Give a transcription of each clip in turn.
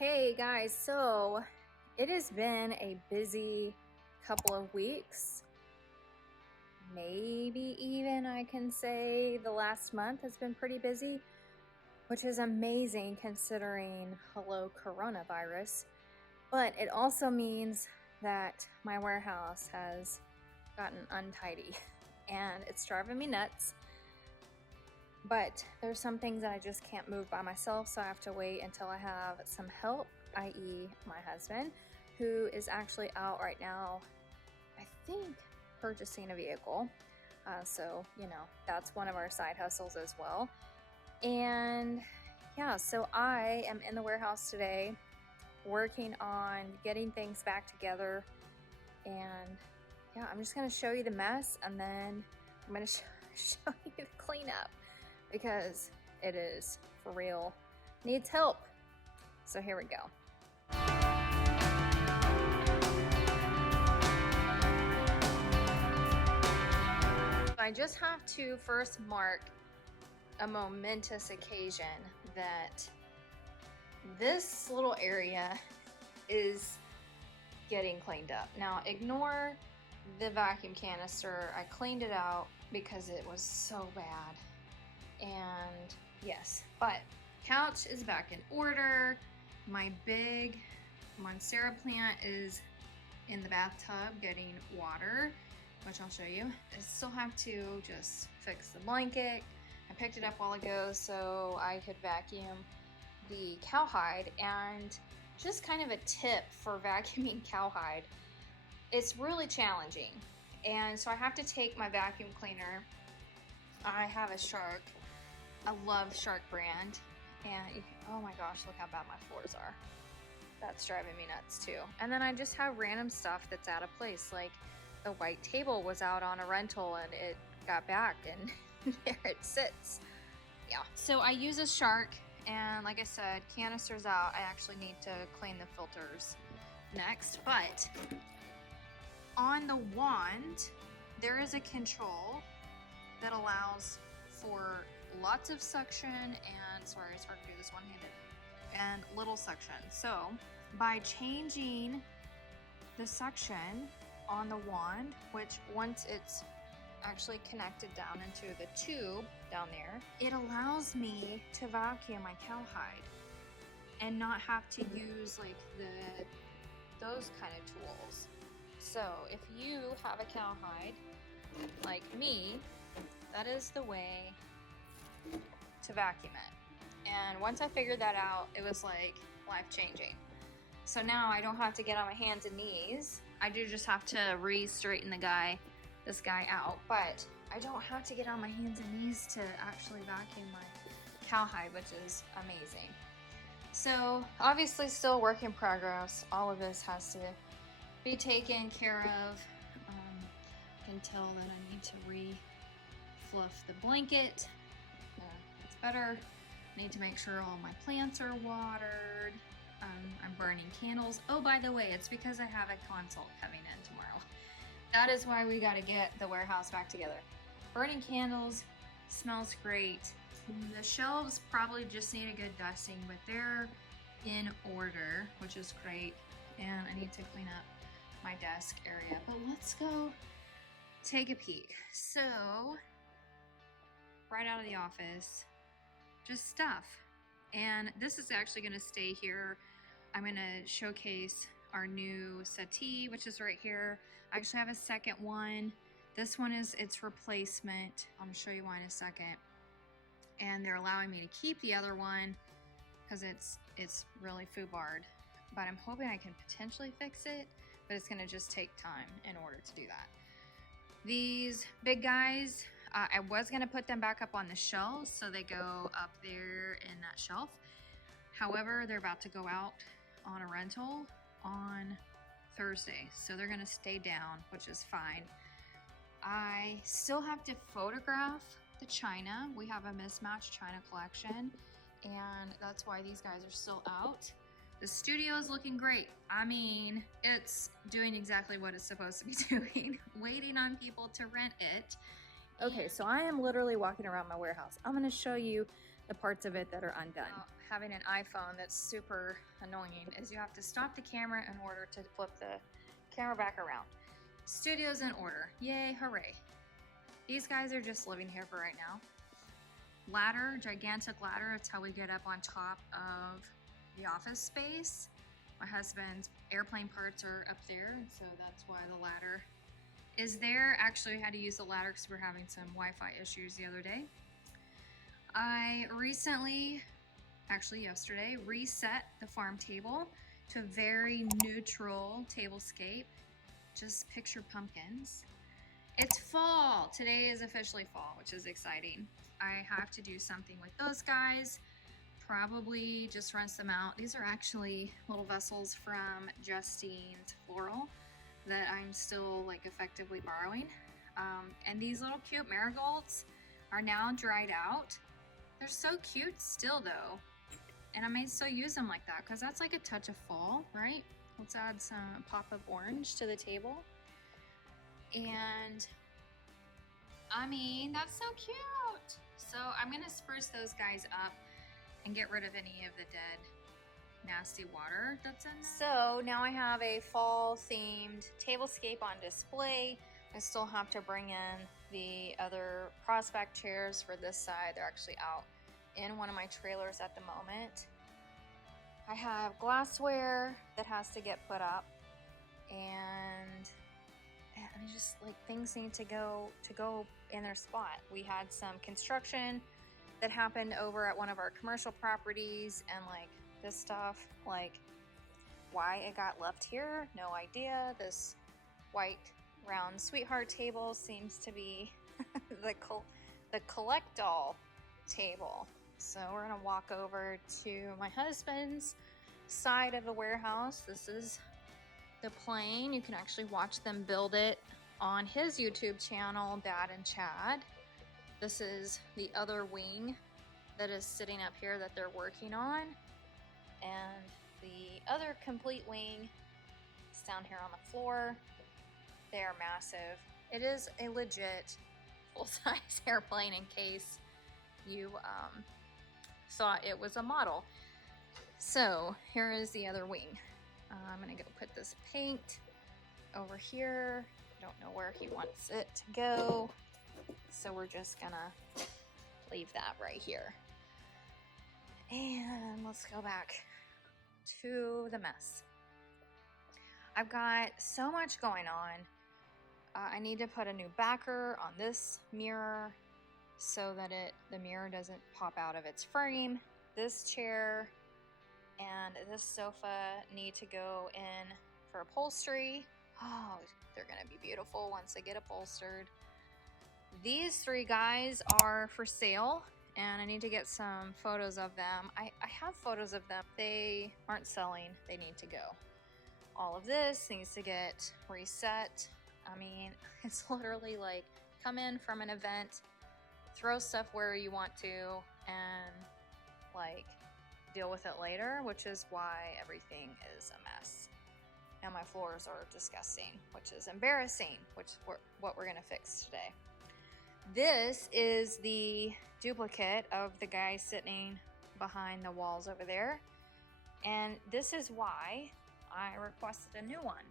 Hey guys, so it has been a busy couple of weeks. Maybe even I can say the last month has been pretty busy, which is amazing considering hello coronavirus. But it also means that my warehouse has gotten untidy and it's driving me nuts. But there's some things that I just can't move by myself, so I have to wait until I have some help, i.e. my husband, who is actually out right now, I think, purchasing a vehicle. So, that's one of our side hustles as well. And yeah, so I am in the warehouse today working on getting things back together. And yeah, I'm just going to show you the mess, and then I'm going to show you the cleanup, because it is for real, needs help. So here we go. I just have to first mark a momentous occasion that this little area is getting cleaned up. Now ignore the vacuum canister. I cleaned it out because it was so bad. And yes, but couch is back in order. My big Monstera plant is in the bathtub getting water, which I'll show you. I still have to just fix the blanket. I picked it up a while ago so I could vacuum the cowhide. And just kind of a tip for vacuuming cowhide, it's really challenging. And so I have to take my vacuum cleaner. I have a Shark. I love Shark brand, and oh my gosh, look how bad my floors are. That's driving me nuts too. And then I just have random stuff that's out of place, like the white table was out on a rental and it got back and there it sits. Yeah, so I use a Shark, and like I said, canister's out. I actually need to clean the filters next, but on the wand there is a control that allows for lots of suction and, sorry, it's hard to do this one-handed, and little suction. So by changing the suction on the wand, which once it's actually connected down into the tube down there, it allows me to vacuum my cowhide and not have to use like those kind of tools. So if you have a cowhide like me, that is the way to vacuum it. And once I figured that out, it was like life-changing. So now I don't have to get on my hands and knees. I do just have to re-straighten this guy out, but I don't have to get on my hands and knees to actually vacuum my cowhide, which is amazing. So obviously still a work in progress. All of this has to be taken care of. I can tell that I need to re-fluff the blanket. It's better. I need to make sure all my plants are watered. I'm burning candles. Oh, by the way, it's because I have a consult coming in tomorrow. That is why we got to get the warehouse back together. Burning candles, smells great. The shelves probably just need a good dusting, but they're in order, which is great. And I need to clean up my desk area. But let's go take a peek. So, right out of the office, just stuff. And this is actually going to stay here. I'm going to showcase our new settee, which is right here. I actually have a second one. This one is its replacement. I'm going to show you why in a second. And they're allowing me to keep the other one because it's really foobarred. But I'm hoping I can potentially fix it, but it's going to just take time in order to do that. These big guys, I was going to put them back up on the shelves so they go up there in that shelf. However, they're about to go out on a rental on Thursday, so they're going to stay down, which is fine. I still have to photograph the china. We have a mismatched china collection, and that's why these guys are still out. The studio is looking great. I mean, it's doing exactly what it's supposed to be doing, waiting on people to rent it. Okay, so I am literally walking around my warehouse. I'm gonna show you the parts of it that are undone. having an iPhone that's super annoying is you have to stop the camera in order to flip the camera back around. Studio's in order. Yay, hooray. These guys are just living here for right now. Ladder, gigantic ladder. It's how we get up on top of the office space. My husband's airplane parts are up there, and so that's why the ladder is there. Actually, we had to use the ladder because we were having some Wi-Fi issues the other day. I recently, actually yesterday, reset the farm table to a very neutral tablescape. Just picture pumpkins. It's fall. Today is officially fall, which is exciting. I have to do something with those guys. Probably just rinse them out. These are actually little vessels from Justine's Floral that I'm still like effectively borrowing. And these little cute marigolds are now dried out. They're so cute still though. And I may still use them like that because that's like a touch of fall, right? Let's add some pop of orange to the table. And I mean, that's so cute. So I'm gonna spruce those guys up and get rid of any of the dead nasty water that's in there. So now I have a fall themed tablescape on display. I still have to bring in the other prospect chairs for this side. They're actually out in one of my trailers at the moment. I have glassware that has to get put up, and just like things need to go in their spot. We had some construction that happened over at one of our commercial properties, and like this stuff, like why it got left here, no idea. This white round sweetheart table seems to be the collect-all table. So we're gonna walk over to my husband's side of the warehouse. This is the plane. You can actually watch them build it on his YouTube channel, Dad and Chad. This is the other wing that is sitting up here that they're working on. And the other complete wing is down here on the floor. They are massive. It is a legit full-size airplane in case you thought it was a model. So here is the other wing. I'm gonna go put this paint over here. I don't know where he wants it to go. So we're just gonna leave that right here. And let's go back to the mess. I've got so much going on. I need to put a new backer on this mirror so that the mirror doesn't pop out of its frame. This chair and this sofa need to go in for upholstery. Oh, they're gonna be beautiful once they get upholstered. These three guys are for sale, and I need to get some photos of them. I have photos of them. They aren't selling. They need to go. All of this needs to get reset. I mean, it's literally like come in from an event, throw stuff where you want to, and like deal with it later, which is why everything is a mess. And my floors are disgusting, which is embarrassing, which is what we're gonna fix today. This is the duplicate of the guy sitting behind the walls over there. And this is why I requested a new one.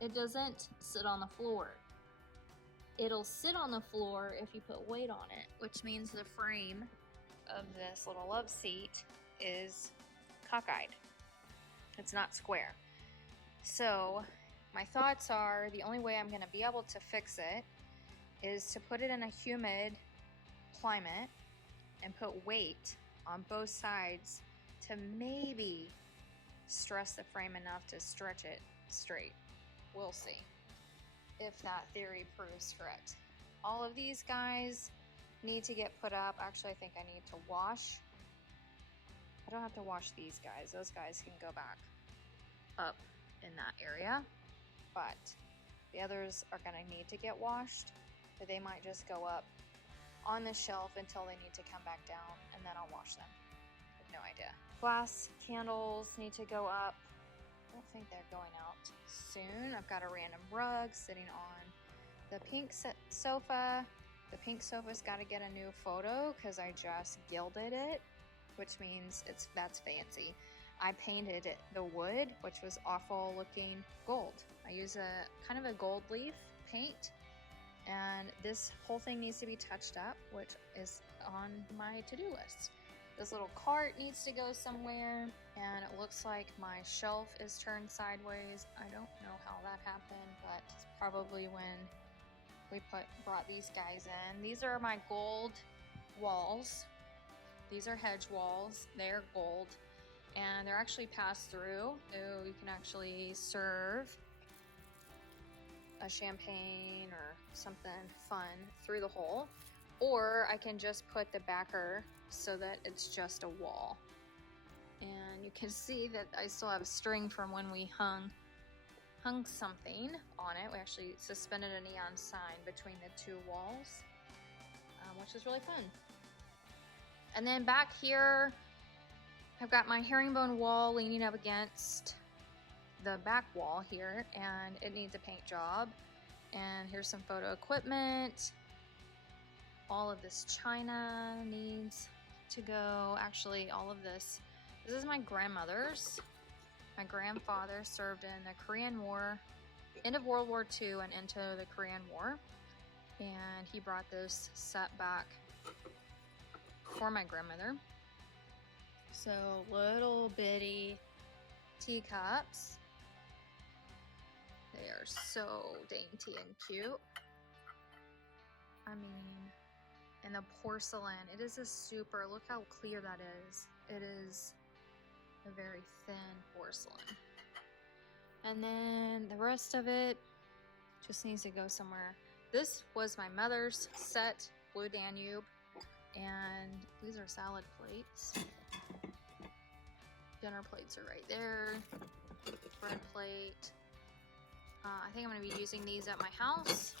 It doesn't sit on the floor. It'll sit on the floor if you put weight on it, which means the frame of this little love seat is cockeyed. It's not square. So my thoughts are the only way I'm gonna be able to fix it is to put it in a humid climate and put weight on both sides to maybe stress the frame enough to stretch it straight. We'll see if that theory proves correct. All of these guys need to get put up. Actually, I think I need to wash. I don't have to wash these guys. Those guys can go back up in that area. But the others are gonna need to get washed, but they might just go up on the shelf until they need to come back down, and then I'll wash them. I have no idea. Glass candles need to go up. I don't think they're going out soon. I've got a random rug sitting on the pink sofa. The pink sofa's got to get a new photo because I just gilded it, which means that's fancy. I painted it, the wood, which was awful looking, gold. I use a kind of a gold leaf paint, and this whole thing needs to be touched up, which is on my to-do list. This little cart needs to go somewhere, and it looks like my shelf is turned sideways. I don't know how that happened, but it's probably when we brought these guys in. These are my gold walls. These are hedge walls. They're gold, and they're actually passed through, so you can actually serve a champagne or something fun through the hole, or I can just put the backer so that it's just a wall. And you can see that I still have string from when we hung something on it. We actually suspended a neon sign between the two walls, which is really fun. And then back here, I've got my herringbone wall leaning up against the back wall here, and it needs a paint job. And here's some photo equipment. All of this china needs to go. Actually, all of this is my grandmother's. My grandfather served in the Korean War, end of World War II and into the Korean War. And he brought this set back for my grandmother. So little bitty teacups. They are so dainty and cute. I mean, and the porcelain, it is a super, look how clear that is. It is a very thin porcelain. And then the rest of it just needs to go somewhere. This was my mother's set, Blue Danube, and these are salad plates. Dinner plates are right there. Bread plate. I think I'm going to be using these at my house.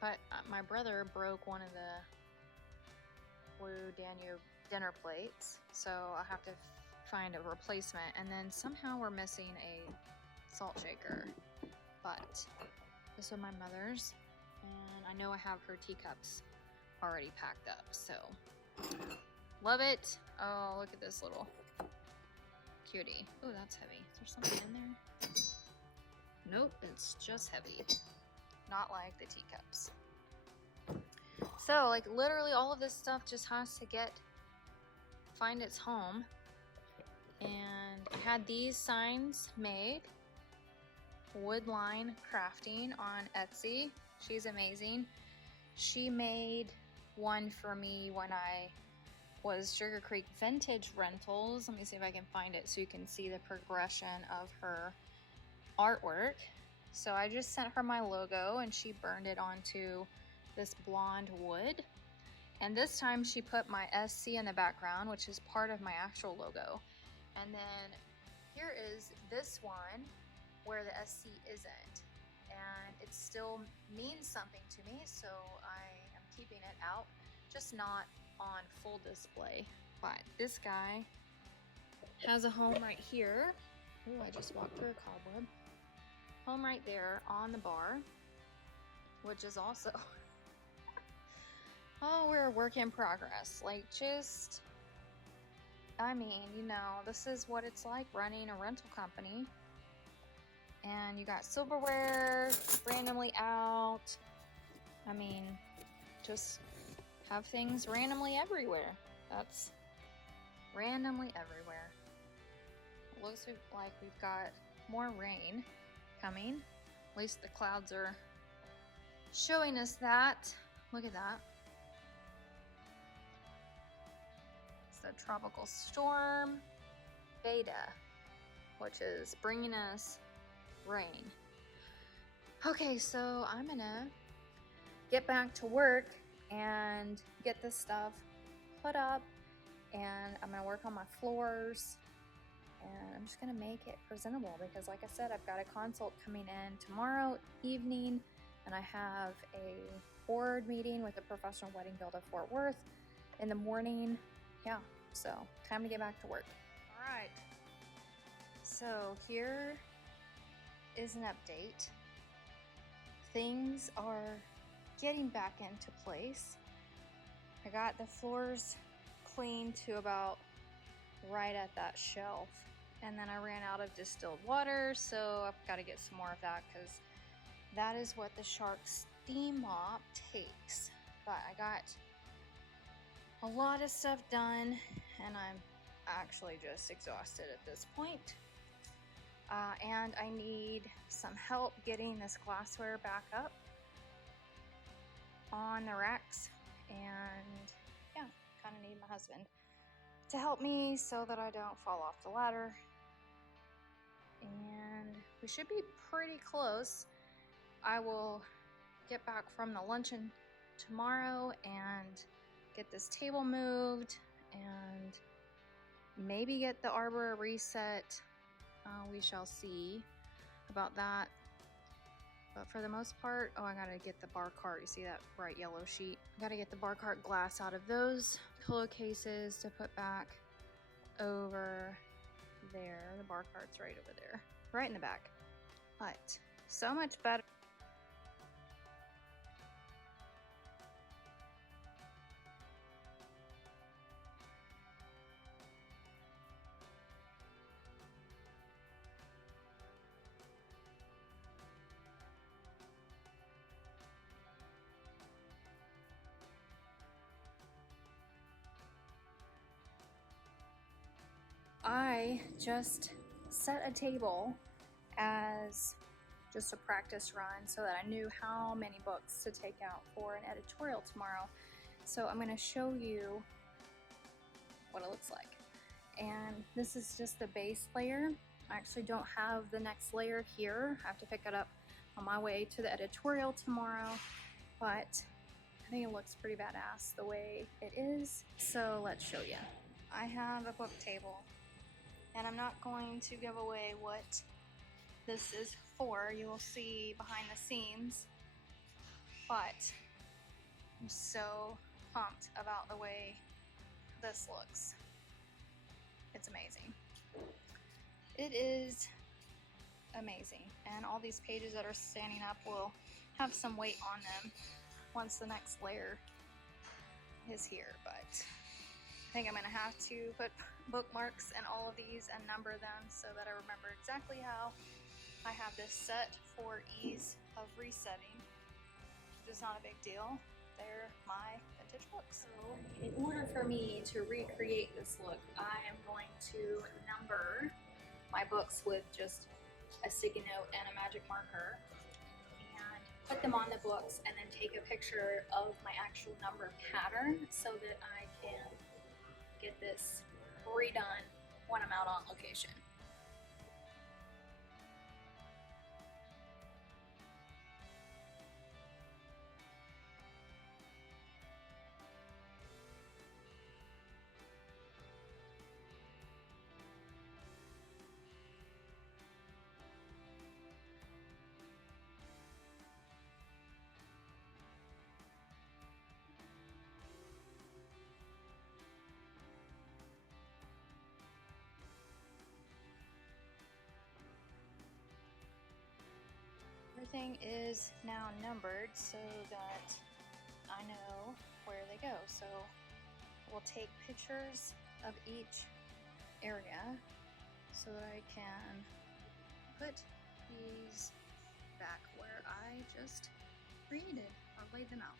But my brother broke one of the Blue Danube dinner plates, so I have to find a replacement. And then somehow we're missing a salt shaker, but this was my mother's, and I know I have her teacups already packed up, so love it. Oh, look at this little cutie. Oh, that's heavy. Is there something in there? Nope, it's just heavy. Not like the teacups. So, like, literally all of this stuff just has to find its home. And I had these signs made. Woodline Crafting on Etsy. She's amazing. She made one for me when I was Sugar Creek Vintage Rentals. Let me see if I can find it so you can see the progression of her artwork. So I just sent her my logo, and she burned it onto this blonde wood. And this time she put my SC in the background, which is part of my actual logo. And then here is this one where the SC isn't. And it still means something to me, so I am keeping it out, just not on full display. But this guy has a home right here. Oh, I just walked through a cobweb. Home right there on the bar, which is also oh, we're a work in progress. Like, just, I mean, you know, this is what it's like running a rental company. And you got silverware randomly out. I mean, just have things randomly everywhere. That's randomly everywhere. It looks like we've got more rain coming. At least the clouds are showing us that. Look at that. It's the tropical storm Beta, which is bringing us rain. Okay, so I'm gonna get back to work and get this stuff put up, and I'm gonna work on my floors, and I'm just gonna make it presentable because, like I said, I've got a consult coming in tomorrow evening, and I have a board meeting with the Professional Wedding Guild of Fort Worth in the morning. Yeah, so time to get back to work. All right, so here is an update. Things are getting back into place. I got the floors cleaned to about right at that shelf, and then I ran out of distilled water, so I've got to get some more of that because that is what the Shark steam mop takes. But I got a lot of stuff done, and I'm actually just exhausted at this point. And I need some help getting this glassware back up on the racks, and yeah, kind of need my husband to help me so that I don't fall off the ladder. And we should be pretty close. I will get back from the luncheon tomorrow and get this table moved and maybe get the arbor reset. We shall see about that. But for the most part, oh, I gotta get the bar cart. You see that bright yellow sheet? I gotta get the bar cart glass out of those pillowcases to put back over there. The bar cart's right over there, right in the back. But so much better. I just set a table as just a practice run so that I knew how many books to take out for an editorial tomorrow. So I'm going to show you what it looks like. And this is just the base layer. I actually don't have the next layer here. I have to pick it up on my way to the editorial tomorrow, but I think it looks pretty badass the way it is. So let's show you. I have a book table, and I'm not going to give away what this is for. You will see behind the scenes, but I'm so pumped about the way this looks. It's amazing. It is amazing, and all these pages that are standing up will have some weight on them once the next layer is here, but I think I'm going to have to put bookmarks in all of these and number them so that I remember exactly how I have this set for ease of resetting, which is not a big deal. They're my vintage books. So in order for me to recreate this look, I am going to number my books with just a sticky note and a magic marker and put them on the books, and then take a picture of my actual number pattern so that I can get this redone when I'm out on location. Everything is now numbered so that I know where they go. So we'll take pictures of each area so that I can put these back where I just created or laid them out.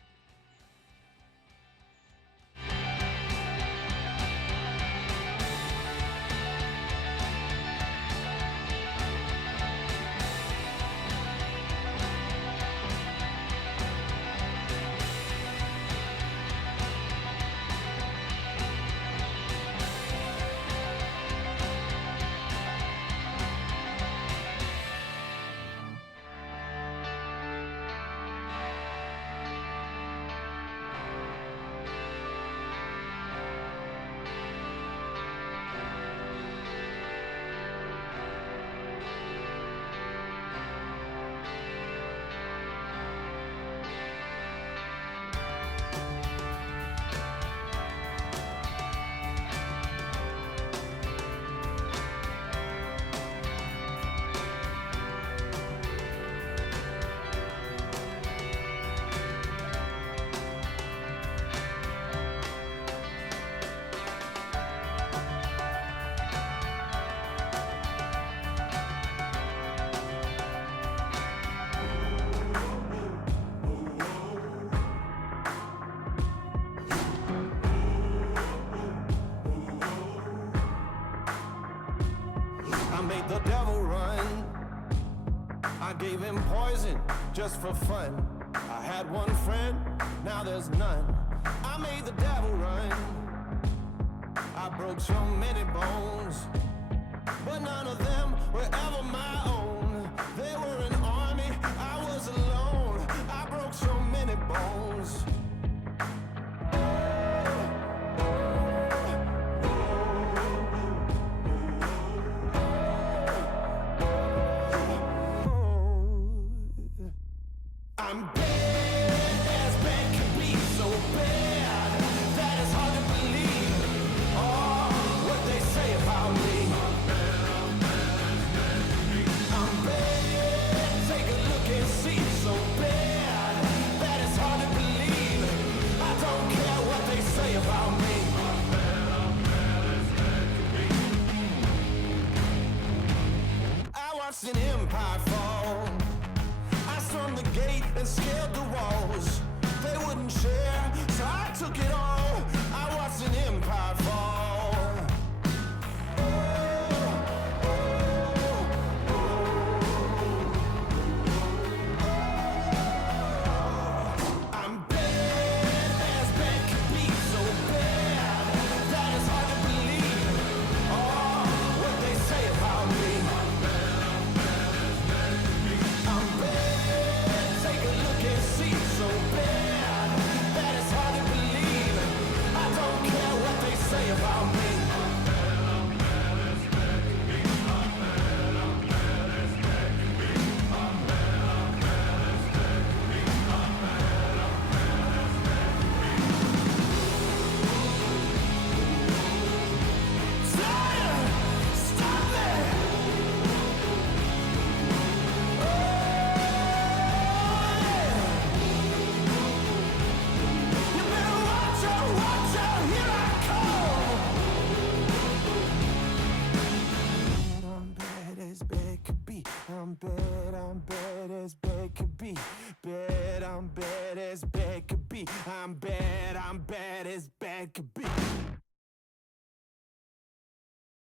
made the devil run. I gave him poison just for fun. I had one friend, now there's none. I made the devil run. I broke so many bones, but none of them were ever my own. They were an army, I was alone. I broke so many bones. I'm bad as bad can be, so bad that it's hard to believe. Oh, what they say about me. I'm bad, take a look and see. So bad that it's hard to believe. I don't care what they say about me. I watched an empire fall. I stormed the gate and scaled the walls. They wouldn't share, so I took it all. I watched an empire fall. I'm bad as bad can be, so bad that it's hard to believe. Oh, what they say about me. I'm bad, take a look and see. So bad that it's hard to believe. I don't care what they say about me. Stop it! You better watch out, here I come! I'm bad as bad could be. I'm bad as bad could be. I'm bad as bad could be. I'm bad